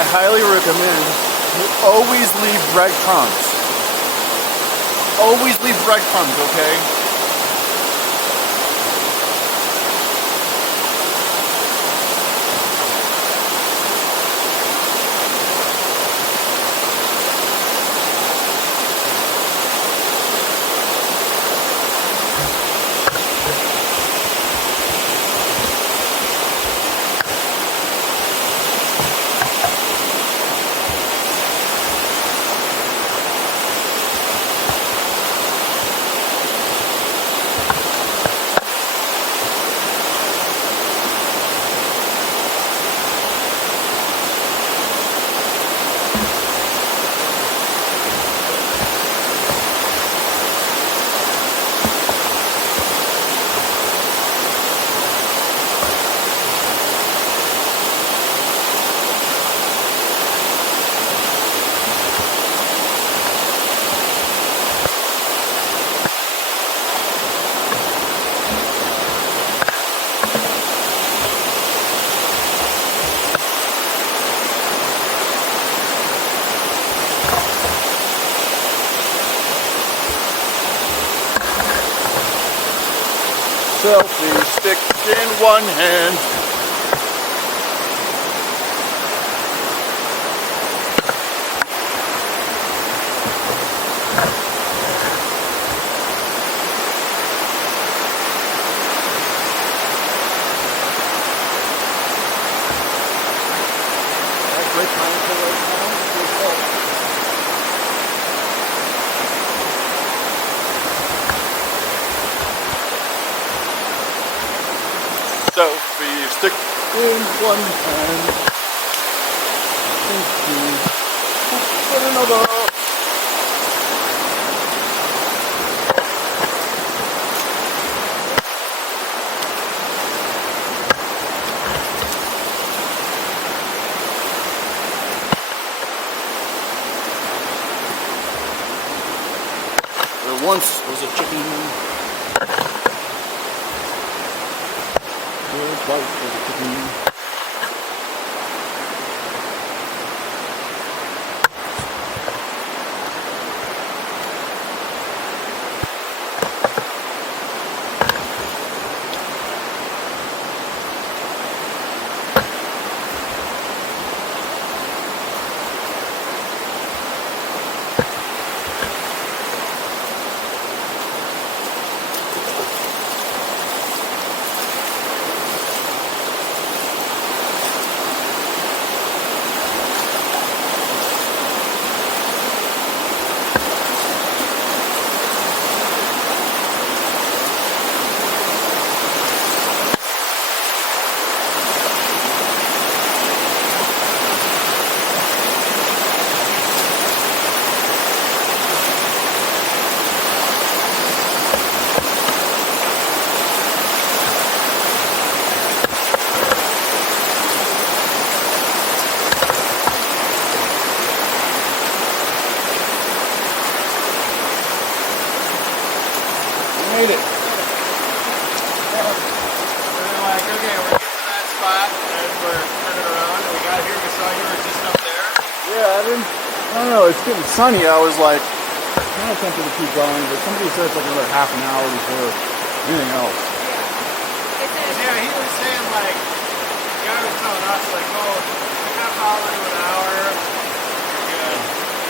I highly recommend you always leave breadcrumbs. Always leave breadcrumbs, okay? Selfie stick in one hand. Selfie stick in one hand. Put another. There once was a chicken. Bite for the chicken. Made it. We're like, okay, we're getting to that spot and we're turning around and we got here, we saw you were just up there. Yeah, I don't know, it's getting sunny. I was like, kind of tempted to keep going, but somebody said it's like another half an hour before anything else. Yeah, he was saying like, the guy was telling us like, oh, half hour to an hour.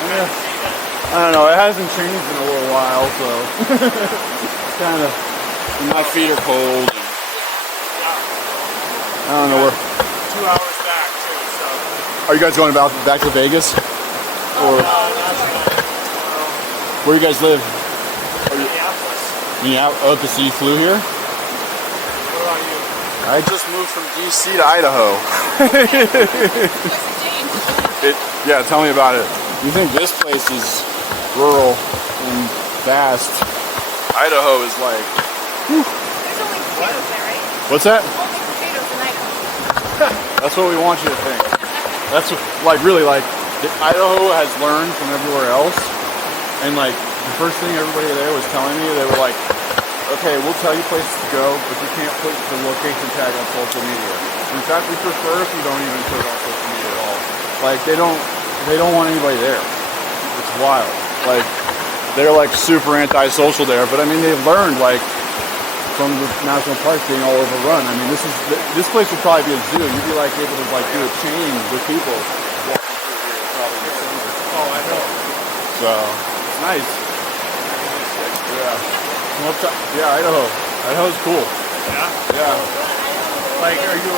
Good. I don't know, it hasn't changed in a little while, so kind of, my feet are cold. And I don't know where. 2 hours back too, so. Are you guys going back to Vegas? Or where you guys live? Minneapolis. Minneapolis. So you flew here? What about you? I just moved from DC to Idaho. Yeah, tell me about it. You think this place is rural and vast? Idaho is like. Whew. There's only potatoes there, right? What's that? Only potatoes in Idaho. That's what we want you to think. That's like really like Idaho has learned from everywhere else, and like the first thing everybody there was telling me, they were like, "Okay, we'll tell you places to go, but you can't put the location tag on social media. In fact, we prefer if you don't even put it on social media at all." Like they don't want anybody there. It's wild. Like they're like super antisocial there. But I mean, they've learned like from the national parks being all overrun. I mean, this place would probably be a zoo. You'd be like able to like do a chain with people walking through here. Probably. Oh, I know. So it's nice. Yeah. Well, yeah, Idaho. Idaho's cool. Yeah? Yeah. Like, are you...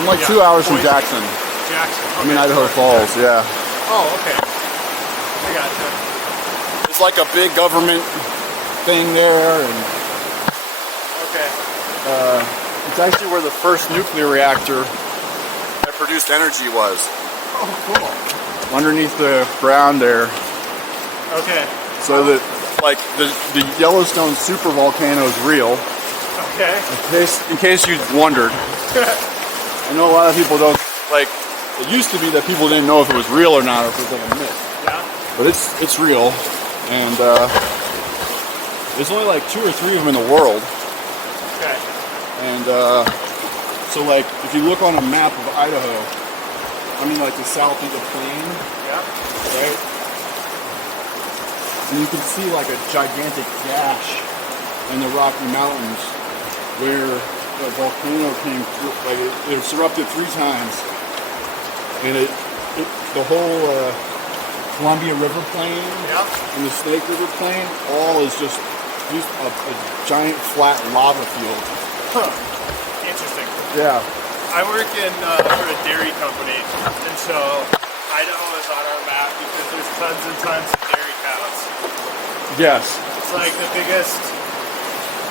I'm like 2 hours from Jackson. Jackson. I mean, Idaho Falls, yeah. Oh, okay. I gotcha. It's like a big government thing there, and Okay. it's actually where the first nuclear reactor that produced energy was. Oh, cool. Underneath the ground there. Okay. So that, like, the Yellowstone supervolcano is real. Okay. In case you wondered. I know a lot of people don't, like, it used to be that people didn't know if it was real or not, or if it was like a myth. Yeah. But it's real, and there's only like 2 or 3 of them in the world. Okay. And so, like, if you look on a map of Idaho, I mean, like the south of the plain, Yeah. right? And you can see like a gigantic gash in the Rocky Mountains where the volcano came through, like it erupted 3 times, and the whole Columbia River Plain and the Snake River Plain all is just a giant flat lava field. Huh. Interesting. Yeah. I work for a dairy company, and so Idaho is on our map because there's tons and tons of dairy cows. Yes. It's like the biggest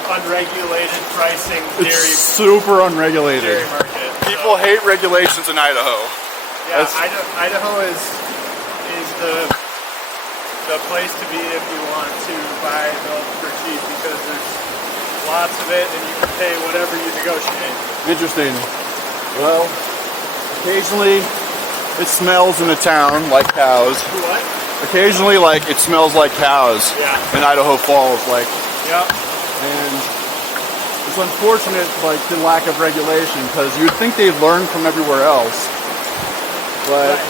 unregulated pricing It's dairy super unregulated. market. People hate regulations in Idaho. Yeah, Idaho is the place to be if you want to buy milk for cheap because there's lots of it and you can pay whatever you negotiate. Interesting. Well, occasionally it smells in the town like cows. What? Occasionally, like, it smells like cows in Idaho Falls, like, Yeah. and it's unfortunate, like, the lack of regulation, because you'd think they'd learn from everywhere else, but... Right.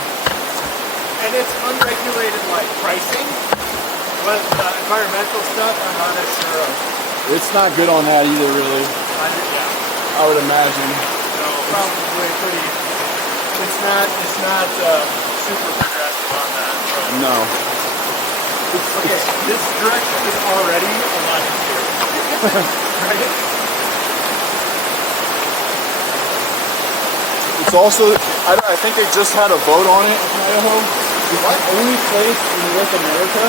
And it's unregulated, like, pricing, but environmental stuff, I'm not as sure of. It's not good on that either, really. Yeah. I would imagine. So, probably pretty, it's not super progressive on that. So. No. Okay, this direction is already a lot easier. Right? It's also, I think they just had a vote on it in Idaho. It's the only place in North America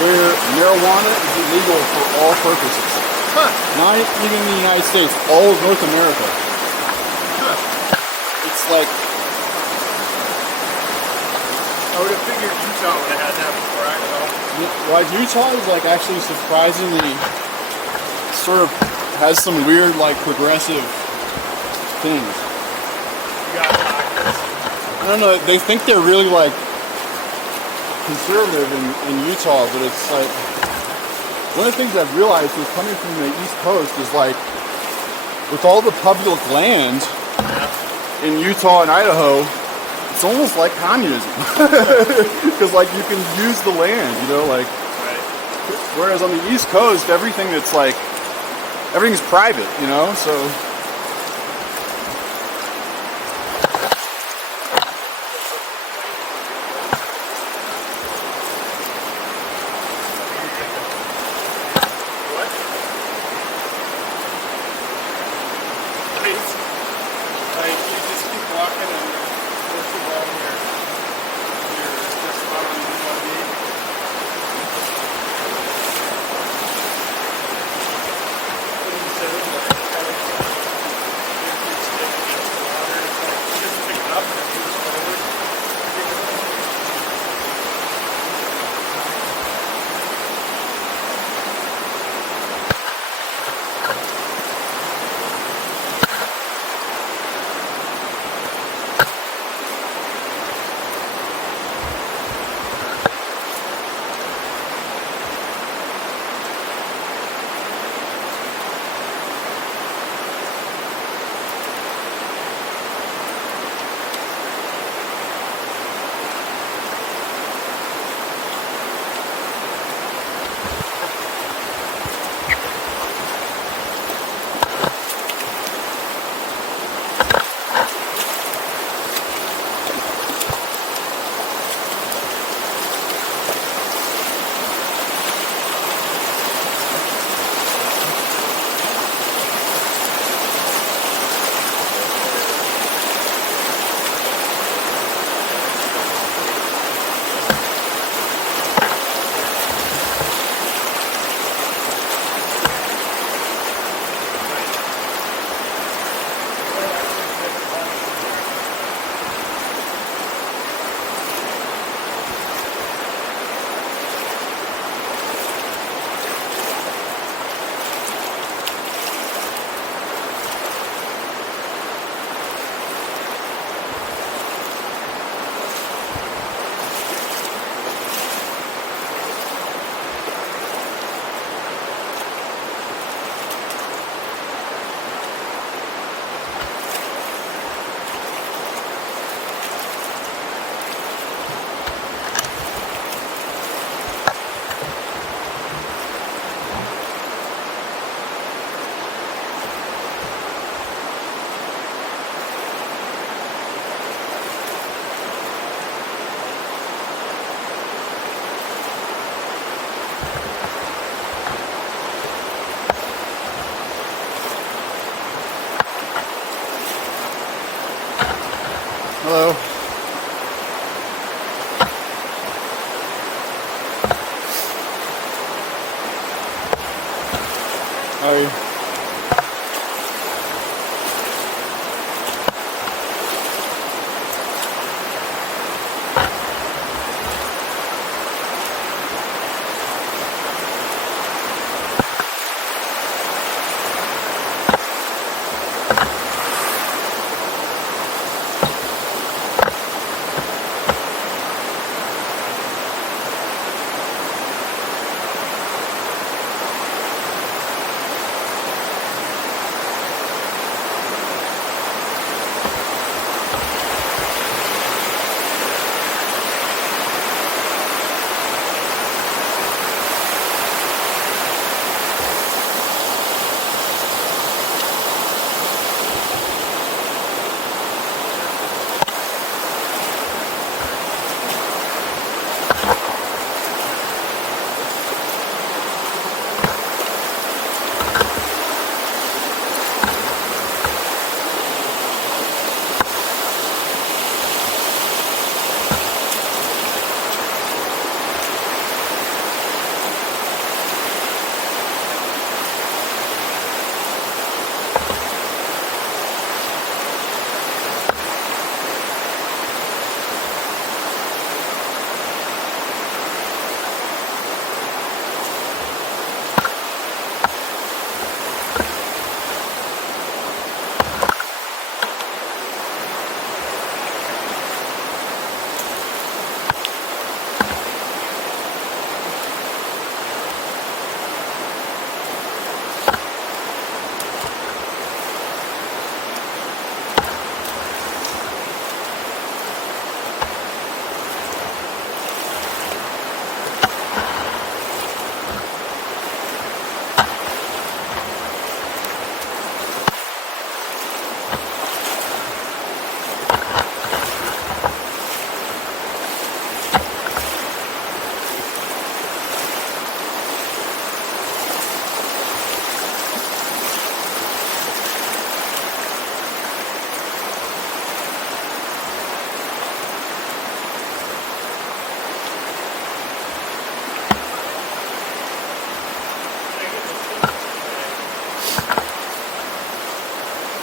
where marijuana is illegal for all purposes. Huh. Not even in the United States, all of North America. Huh. It's like, I would have figured Utah would have had that before Idaho. like, Utah is like actually surprisingly sort of has some weird like progressive things. You got doctors. I don't know, they think they're really like conservative in Utah, but it's like, one of the things I've realized is coming from the East Coast is like, with all the public land in Utah and Idaho, it's almost like communism. Because like you can use the land, you know, like, whereas on the East Coast, everything's private, you know, so. Like, you just keep walking and first of all, you're just about where you want to be. What do you say? Hello. Hi.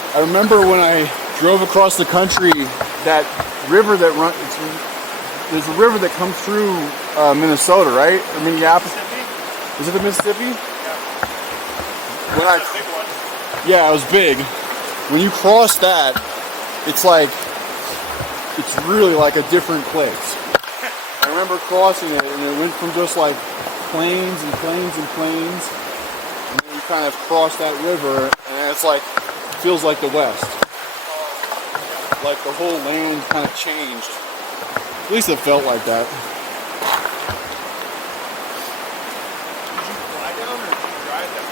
I remember when I drove across the country, that river that runs, there's a river that comes through Minnesota, right? Or Minneapolis. Is it the Mississippi? Yeah. When That's a big one. Yeah, it was big. When you cross that, it's like, it's really like a different place. I remember crossing it, and it went from just like plains and plains and plains, and then you kind of cross that river, and it's like, feels like the West. Like the whole land kind of changed. At least it felt like that. Did you fly down or did you drive down?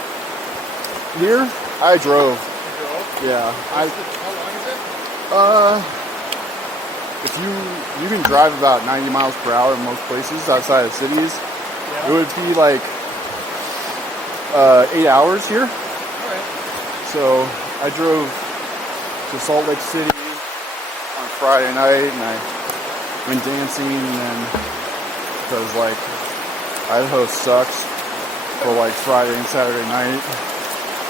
Here, I drove. You drove? Yeah. How long is it? If you can drive about 90 miles per hour in most places outside of cities, Yeah. it would be like 8 hours here. Alright. So I drove to Salt Lake City on Friday night, and I went dancing, and then because like Idaho sucks for like Friday and Saturday night,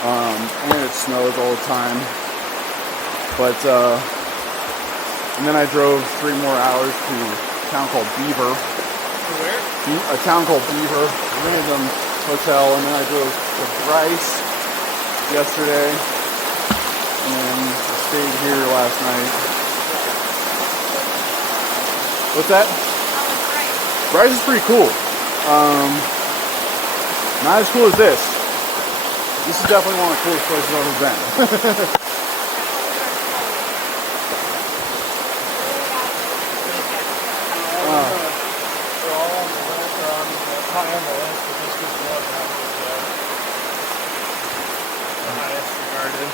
and it snows all the time. But and then I drove 3 more hours to a town called Beaver. To where? A town called Beaver, a random hotel, and then I drove to Bryce yesterday, and then I stayed here last night. What's that? Bryce is pretty cool. Not as cool as this. This is definitely one of the coolest places I've ever been. They're all on the list, or on the high on the list, but this was one that was the highest regarded.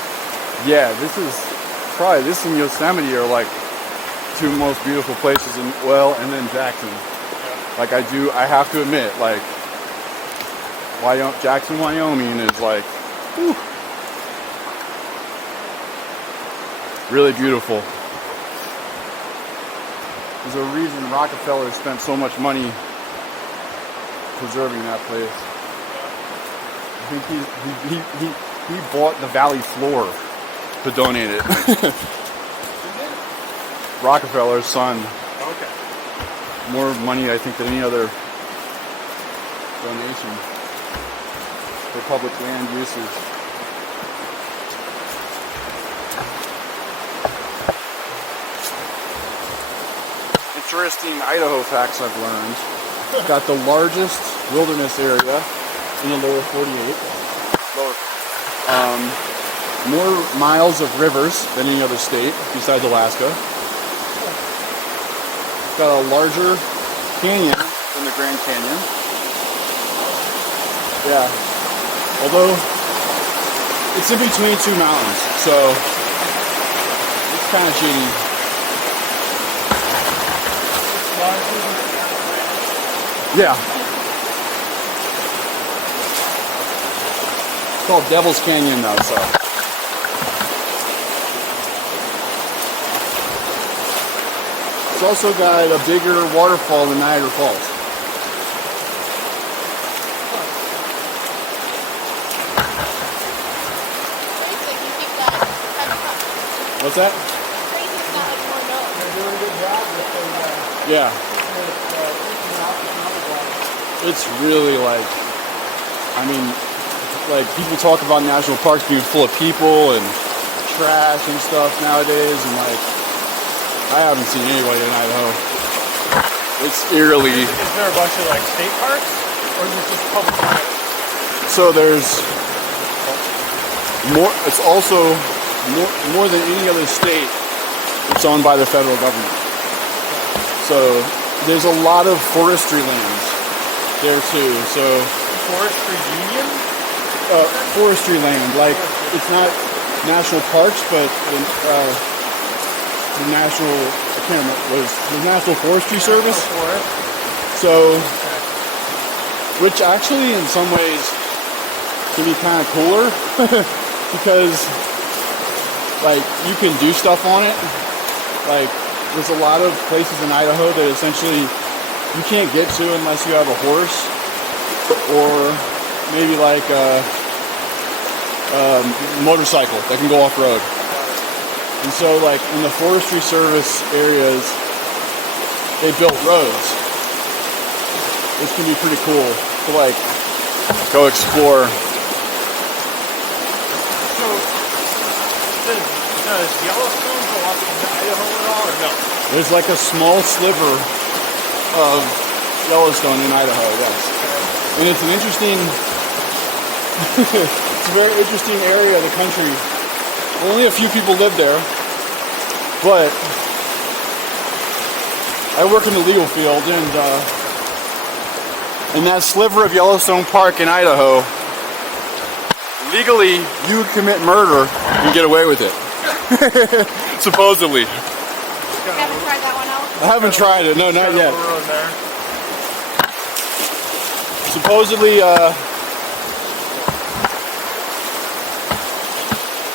Yeah, this and Yosemite are like 2 most beautiful places and then Jackson. Yeah. Like I have to admit, like Jackson, Wyoming is like, whew, really beautiful. There's a reason Rockefeller spent so much money preserving that place. I think he bought the valley floor to donate it. Rockefeller's son. Okay. More money, I think, than any other donation for public land uses. Interesting Idaho facts I've learned. It's got the largest wilderness area in the lower 48. More miles of rivers than any other state besides Alaska. It's got a larger canyon than the Grand Canyon. Yeah. Although it's in between two mountains, so it's kind of cheating. Yeah. It's called Devil's Canyon now, so. It's also got a bigger waterfall than Niagara Falls. What's that? They're doing a good job with the, Yeah. It's really like, I mean, like people talk about national parks being full of people and trash and stuff nowadays, and like, I haven't seen anybody in Idaho. It's eerily. Is there a bunch of like state parks, or is it just public parks? So there's more. It's also more than any other state. It's owned by the federal government. So there's a lot of forestry lands there too. So Forestry Union? forestry land, like it's not national parks, but the national, I can't remember, was the National Forestry Service. Forest. So, which actually in some ways can be kind of cooler because like you can do stuff on it. Like there's a lot of places in Idaho that essentially you can't get to unless you have a horse or maybe like a motorcycle that can go off-road. And so like in the Forestry Service areas, they built roads, which can be pretty cool to like go explore. So, does Yellowstone go up into Idaho at all, or no? There's like a small sliver of Yellowstone in Idaho, yes. And it's an interesting, it's a very interesting area of the country. Only a few people live there, but I work in the legal field, and in that sliver of Yellowstone Park in Idaho, legally you would commit murder and get away with it. Supposedly. You haven't tried that one out? I haven't tried it, no, not yet. Road there. Supposedly,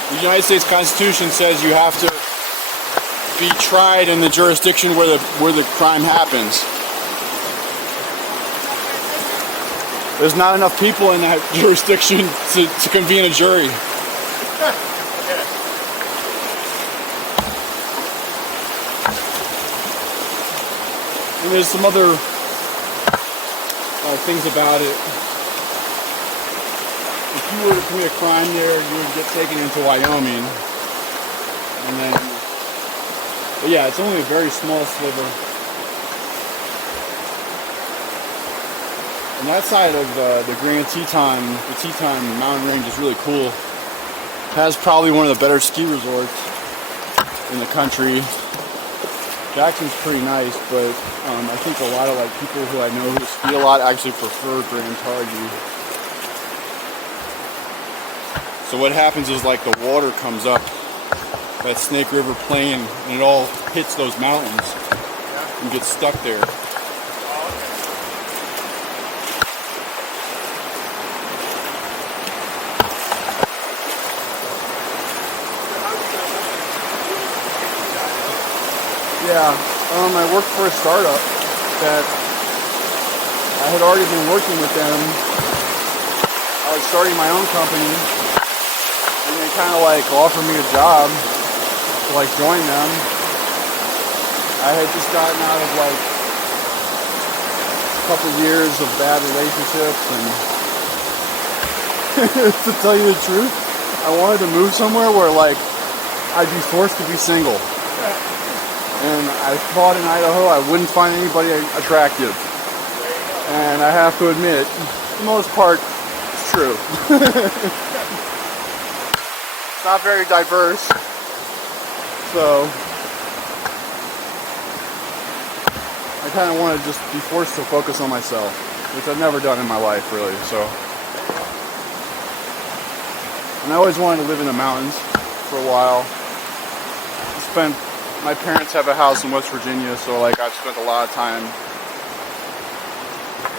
the United States Constitution says you have to be tried in the jurisdiction where the crime happens. There's not enough people in that jurisdiction to convene a jury. And there's some other things about it. If you were to commit a crime there, you would get taken into Wyoming. And then, but yeah, it's only a very small sliver. And that side of the Grand Teton, the Teton mountain range is really cool. It has probably one of the better ski resorts in the country. Jackson's pretty nice, but I think a lot of like people who I know who ski a lot actually prefer Grand Targhee. So what happens is like the water comes up that Snake River Plain and it all hits those mountains and gets stuck there. Yeah. I worked for a startup that I had already been working with them. I was starting my own company, and they kind of like offered me a job to like join them. I had just gotten out of like a couple years of bad relationships, and to tell you the truth, I wanted to move somewhere where like I'd be forced to be single. And I thought in Idaho I wouldn't find anybody attractive. And I have to admit, for the most part, it's true. It's not very diverse. So I kind of want to just be forced to focus on myself, which I've never done in my life, really. So, and I always wanted to live in the mountains for a while. My parents have a house in West Virginia, so like I've spent a lot of time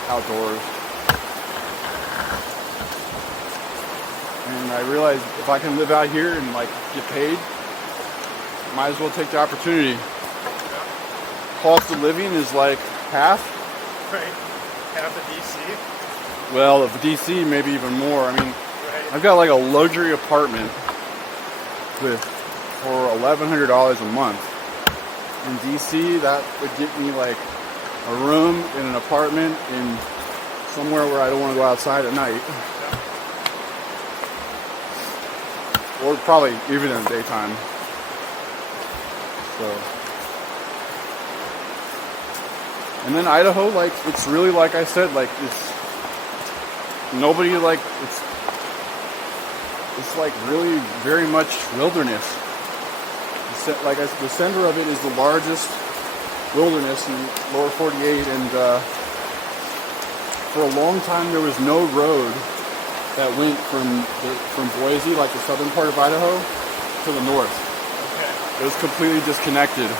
outdoors. And I realized if I can live out here and like get paid, might as well take the opportunity. Cost of living is like half. Right. Half of DC. Well, of DC, maybe even more. I mean, I've got like a luxury apartment for $1,100 a month. In DC, that would get me like a room in an apartment in somewhere where I don't want to go outside at night. Or probably even in the daytime. So. And then Idaho, like, it's really, like I said, like, it's nobody, like, it's like really very much wilderness. The center of it is the largest wilderness in lower 48, and for a long time there was no road that went from Boise, like the southern part of Idaho, to the north. Okay. It was completely disconnected.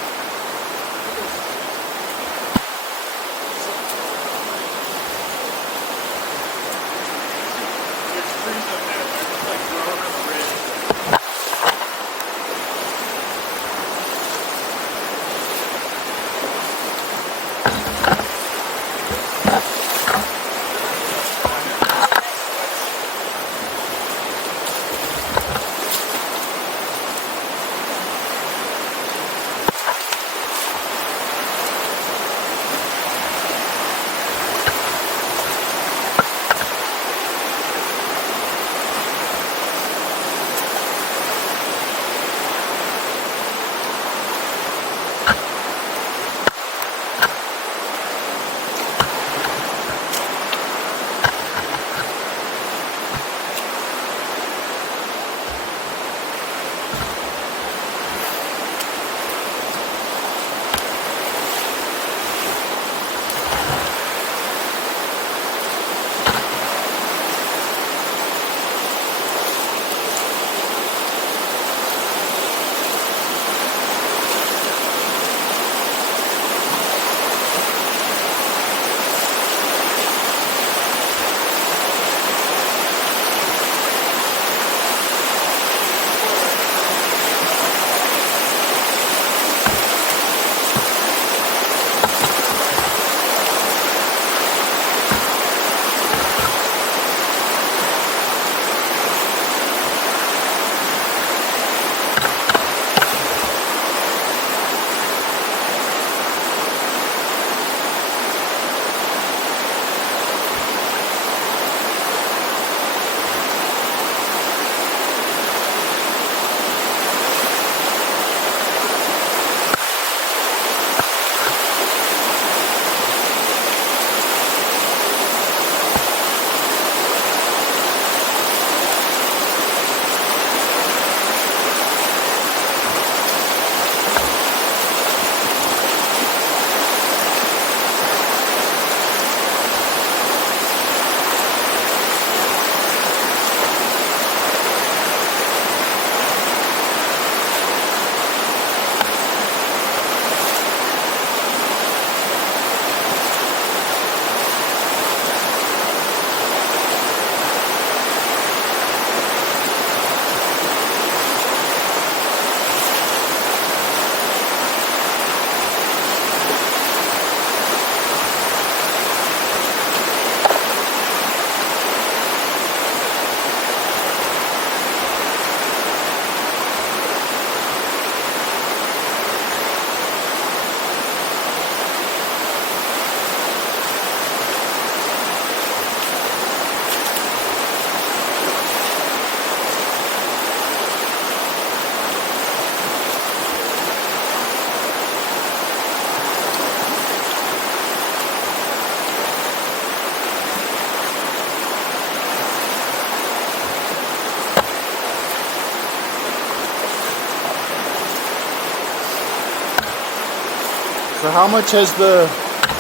So how much has the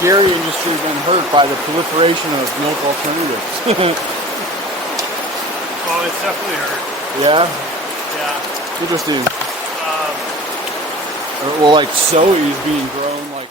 dairy industry been hurt by the proliferation of milk alternatives? Oh, it's definitely hurt. Yeah? Yeah. Interesting. Well, like soy is being grown like